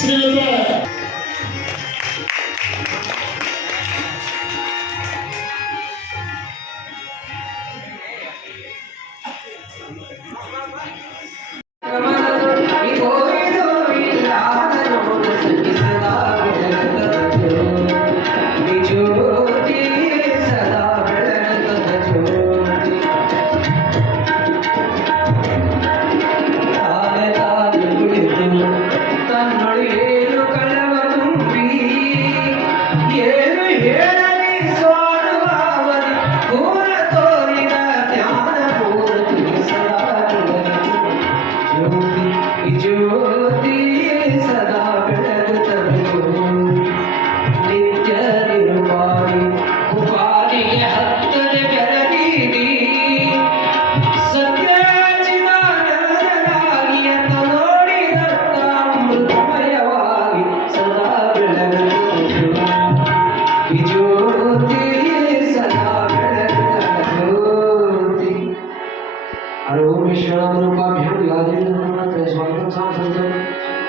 Sriyuta you